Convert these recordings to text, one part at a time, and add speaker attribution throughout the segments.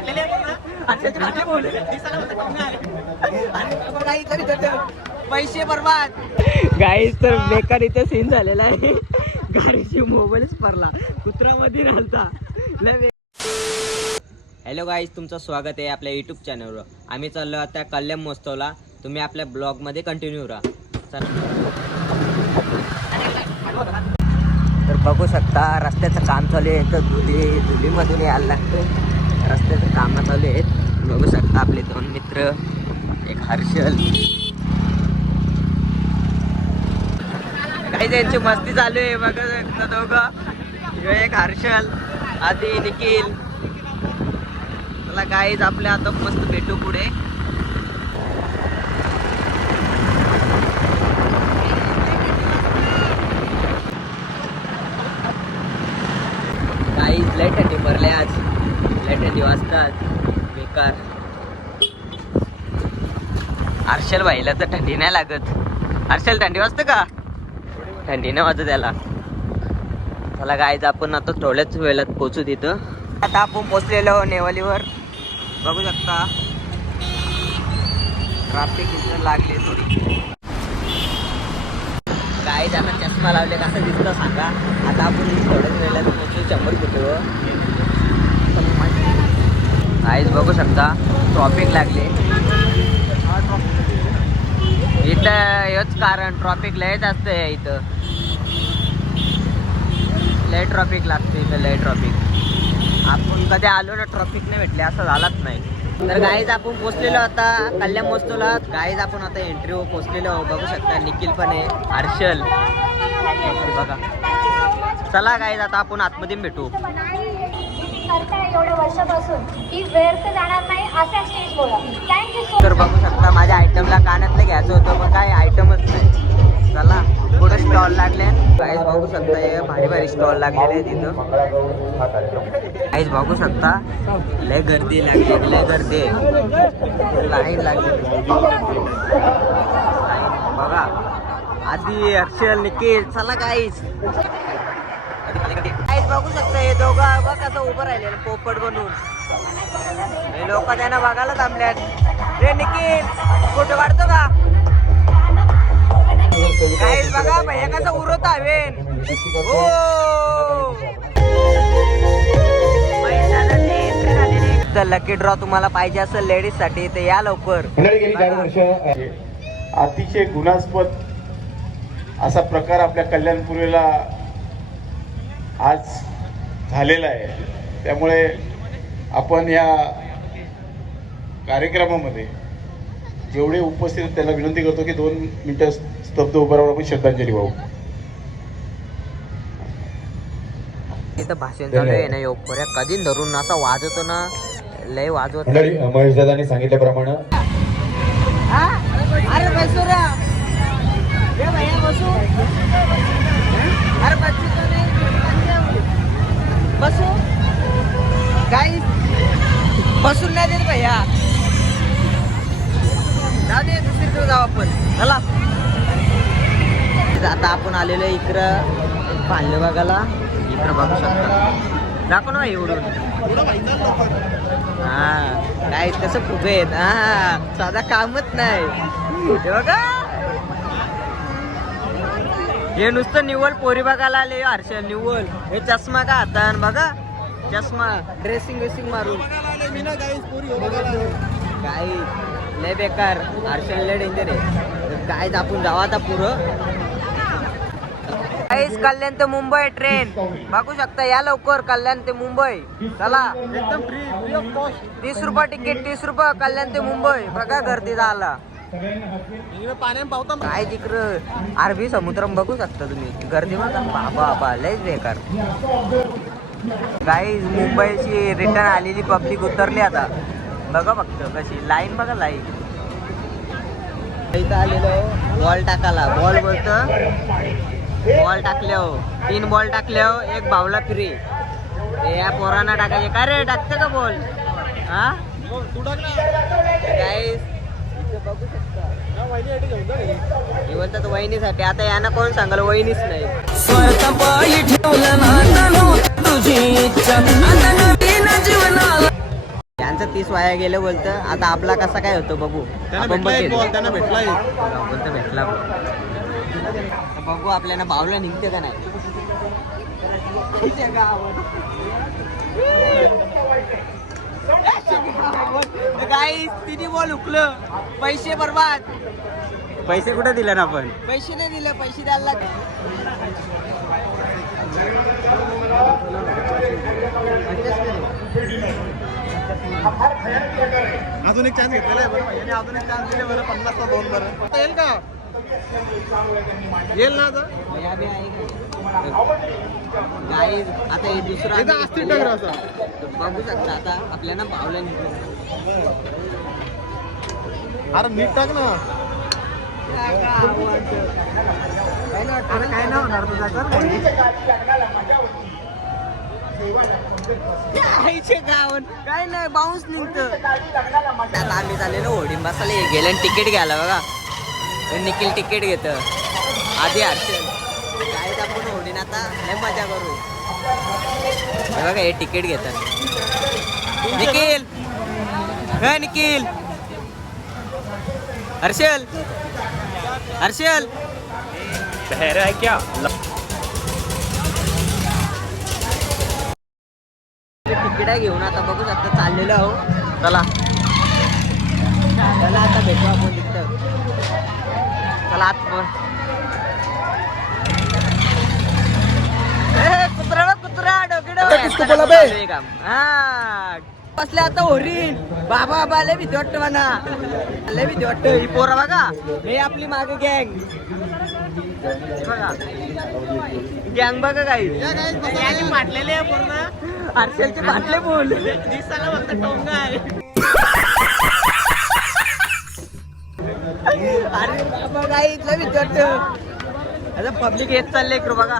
Speaker 1: फाटलेले आहेत ना, फाटले बोलले. दिसायला पैसे बरबाद.
Speaker 2: गाईस तर बेकार इथे सीन झालेला आहे. गाडीची मोबाईलच पडला. कुत्रामध्ये राहता. हॅलो गाईज तुमचं स्वागत आहे आपल्या यूट्यूब चॅनलवर आम्ही चाललो आता कल्याण महोत्सवला. तुम्ही आपल्या ब्लॉगमध्ये कंटिन्यू राहा. चला. तर बघू शकता रस्त्याचं काम चालू आहे. तर धुली धुलीमधून यायला लागतं रस्त्याचं कामं चालू आहेत. बघू शकता आपले दोन मित्र एक हर्षल. काही त्यांची मस्ती चालू आहे बघा शकता दोघं. एक हर्षल आधी निखिल. चला गाईज आपल्या आता मस्त भेटू पुढे गाईज लय थंडी भरले आज लय वाजतात बेकार. हर्षल भाईला तर थंडी नाही लागत. हर्षल थंडी वाजते का? थंडी नाही वाजत त्याला त्याला गाईज आपण आता थोड्याच वेळात पोचू तिथं. आता आपण पोचलेलो नेवालीवर. बघू शकता. ट्राफिक इथं लागली थोडी. गाईज आता चष्मा लावले कसं दिसतं सांगा. आता आपण थोड्याच वेळात पोचू शंभर कुठे गाईज बघू शकता ट्रॉफिक लागले. इथं हेच कारण ट्रॉफिक लयच आहे इथं. लय ट्रॉफिक लागते इथं लय ट्रॉफिक आपण कधी आलो ना ट्रॉफिक नाही भेटले असं झालंच नाही. तर गाईज आपण पोचलेलो आता कल्याण महोत्सवला गाईज आपण आता एंट्रीवर पोचलेलो बघू शकता निखिल पण आहे हर्षल. बघा. चला गाईज आता आपण आतमध्ये भेटू.
Speaker 3: करताय एवढ्या वर्षापासून. ही व्यर्थ जाणार नाही असा स्टेज बोला. थँक्यू सो
Speaker 2: तर बघू शकता माझ्या आयटमला कानातलं घ्यायचं होतं पण काय आयटमच नाही. चला पुढे स्टॉल लागले. काहीच बघू शकता भारी भारी स्टॉल लागलेले तिथं काहीच बघू शकता लय गर्दी लागली लय गर्दी लाईन लागली. बघा आधी हर्षल निखिल चला काहीच बघू शकता हे दोघं बघ कसं उभं राहिले पोपट बनून. हे लोक त्यांना बघायला थांबल्यात. रे निखिल फोटो वाढतो का? काहीच बघा भैया कसं उरत हवेन. हो. तर लकी ड्रॉ तुम्हाला पाहिजे असेल लेडीजसाठी तर या लवकर.
Speaker 4: अतिशय गुणास्पद असा प्रकार आपल्या कल्याणपूर्वेला आज झालेला आहे. त्यामुळे आपण या कार्यक्रमामध्ये जेवढे उपस्थित आहेत त्यांना विनंती करतो की दोन मिनिटं स्तब्ध उभं राहून आपण श्रद्धांजली वाहू.
Speaker 2: इथं भाषण चालू आहे ना योगपर्या कधी धरून असा वाजवतो ना लय वाजवत
Speaker 4: महेश दादांनी सांगितल्याप्रमाणे
Speaker 2: अरे बसू रे. रे भैया बसू आलेलो आहे इकडं पाहिले बघायला इकडं बघू शकता. दाखव ना एवढून हा काय कसं फुगे आहेत. हा साधा कामच नाही. हे बघा. हे नुसतं निव्वळ पोरी बघायला आले हर्षल निव्वळ. हे चष्मा का हातान बघा. चष्मा ड्रेसिंग वेसिंग मारून. काय? लय बेकार. हर्षल लय डेंजर आहे. काय आपण जाऊ आता पुरं. काहीच कल्याण ते मुंबई ट्रेन बघू शकता या लवकर कल्याण ते मुंबई चला. एकदम फ्री तीस रुपये तिकीट तीस रुपये कल्याण ते मुंबई बघा गर्दी झाला. काय तिकडं अरबी समुद्र बघू शकता तुम्ही. गर्दी बघा. बाबा बाबा लयच बेकार. काही मुंबईची रिटर्न आलेली पब्लिक उतरली आता. बघा फक्त कशी. लाईन बघा लाईन इथं आलेलो बॉल टाकाला बॉल बोलतं. बॉल टाकले हो. तीन बॉल टाकले हो एक बावला फ्री या पोरांना टाकायचे. का रे टाकते का बॉल हा? बघू शकता वहिनीसाठी. आता यांना कोण सांगाल? वहिनीच नाही. यांचं त्यांचं तीस वाया गेलं बोलतं. आता आपला कसा काय होतो बघू. आपण
Speaker 5: भेटला
Speaker 2: भेटला बघू आपल्याला बावला निघते का नाही.
Speaker 1: गाईस तिने बॉल उकलं. पैसे बर्बाद.
Speaker 2: पैसे कुठे दिले ना आपण?
Speaker 1: पैसे नाही दिले पैसे द्यायला
Speaker 5: अजून एक चान्स घेतलेला आहे बरं. याने अजून एक चान्स दिले बरं पन्नासला दोन बरं. येईल का? येईल ना आता?
Speaker 2: गाईज आता हे दुसरं
Speaker 5: एकदा
Speaker 2: आम्ही
Speaker 5: अस्थिर टगर असा.
Speaker 2: बघू शकता आता आपल्याला निघलं
Speaker 5: अरे नीट टाक ना. अरे काय नाही होणार तुझा
Speaker 1: गावन. काय नाही बाउन्स निघतं.
Speaker 2: आम्ही चाललेलो होडीन बसायला गेलं आणि तिकीट घ्यायला बघा. निखिल तिकीट घेतं. आधी हर्षल. काय आपण होडीन आता? लय मजा करू. हे बघा हे तिकीट घेतात. निखिल! हे निखिल! हर्षल! हर्षल! तिकीट घेऊन आता बघू शकता चाललेलो आहो चला. चला आता भेटू आपण तिथं. चला आत
Speaker 1: कुत्रा बघ, कुत्रा
Speaker 2: आहे काम.
Speaker 1: हा. बसले आता होरीन बाबा बाबा लय भीती वाटतं म्हणा लय भीती वाटतं. ही पोरं बघा. हे आपली मागे गँग. बघा गँग बघा काही
Speaker 5: फाटलेले पूर्ण.
Speaker 1: हर्षलचे बाटले बोल. दिसायला फक्त टोंगा आहे. अरे बाबा काही लय वाटतं आता पब्लिक येत चाललंय इकडं बघा.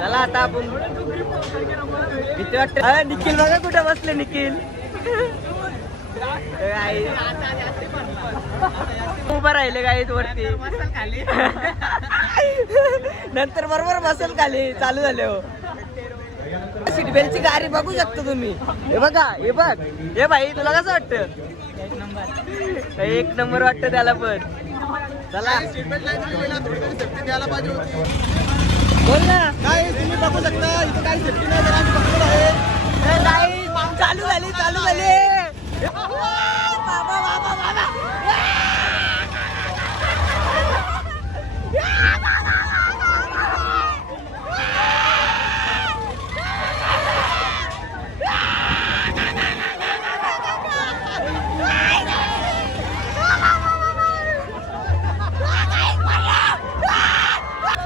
Speaker 1: चला आता आपण. भीती वाटत निखिल बघा कुठे बसले निखिल. उभं राहिले गाईत वरती. नंतर बरोबर बसल खाली. चालू झाले हो. सीट बेल्टची गाडी बघू शकता तुम्ही. हे बघा हे बघ. हे भाई तुला कसं वाटतं? एक नंबर वाटतं त्याला पण. चला. बोल ना.
Speaker 5: काय तुम्ही बघू शकता इथं काही सेफ्टी नाही तर आम्ही बघतो आहे
Speaker 1: चालू झाली चालू झाली बाबा बाबा बाबा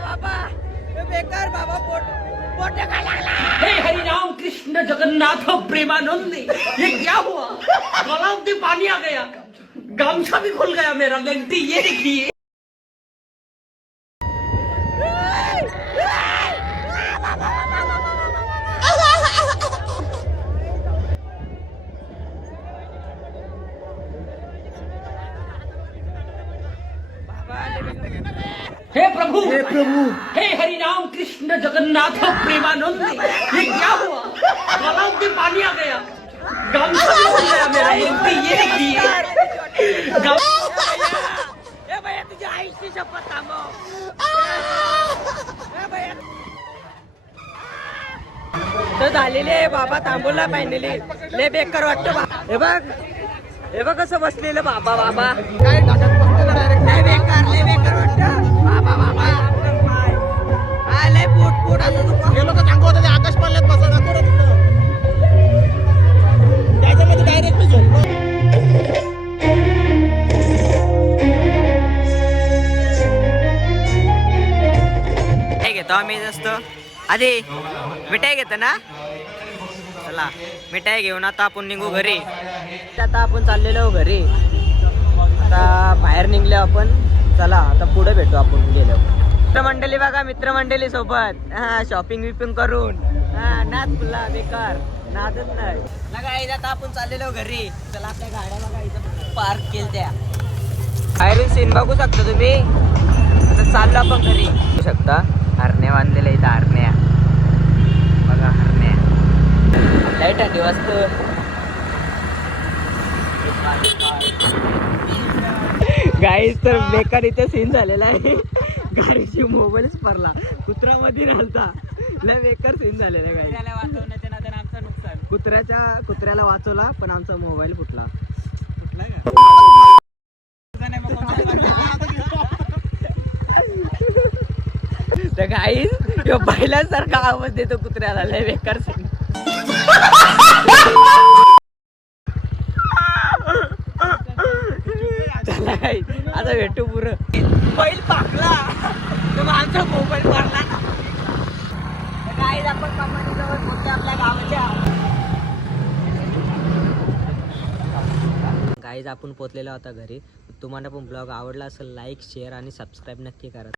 Speaker 1: बाबा हे बेकार बाबा पोट पोट लागला
Speaker 6: हे हरिनाम कृष्ण जगन्नाथ प्रेमानंद ये क्या हुआ? गला पानी आ गया। गामछा भी खुल गया मेरा गंती ये देखिए। हे प्रभु! हे प्रभु! हे हरिनाम कृष्ण जगन्नाथ प्रेमानंद! ये क्या हुआ? गलाव में पानी आ गया। भी खुल गया मेरा ये देखिए। गाम-
Speaker 1: ए भैया शपथ भैया। तर झालेले आहे बाबा थांबवला फायनली लय बेकार वाटतं बा. हे बघ. हे बघ कसं बसलेलं बाबा बाबा.
Speaker 5: काय टाकत
Speaker 2: आधी मिठाई घेतो ना? चला मिठाई घेऊन आता आपण निघू घरी. आता आपण चाललेलो घरी. आता बाहेर निघलो आपण. चला आता पुढे भेटू आपण गेलो मित्रमंडळी बघा मित्रमंडळी सोबत. हा शॉपिंग विपिंग करून. हा नाद फुला बेकार. नादच नाही. बघा आता आपण चाललेलो घरी. चला आपल्या गाड्या बघा इथं पार्क केल त्या बाहेरून सीन बघू शकता तुम्ही. आता चाललो आपण घरी. शकता. हरणे बांधलेले इथं हरण्या. बघा हरण्या.
Speaker 7: लाइट थंडी वाजतं
Speaker 2: गाईज तर बेकार इथे सीन झालेला आहे. गाडीची मोबाईलच पडला कुत्र्यामध्ये राहता. लय बेकार सीन झालेला आहे गाई कुत्र्याच्या कुत्र्याला वाचवला पण आमचा मोबाईल फुटला. तर गाईज ह्यो पहिल्यासारखा आवाज देतो कुत्र्याला लय बेकार सीन चला गाई आता भेटू पुरं. बैल पाकला. तर माझा मोबाईल ना. काय आपण कंपनीजवळ पोहोचले आपल्या गावाच्या.
Speaker 7: गाईज आपण पोचलेलो होता घरी. तुम्हाला पण ब्लॉग आवडला असेल लाईक शेअर आणि सबस्क्राईब नक्की करा.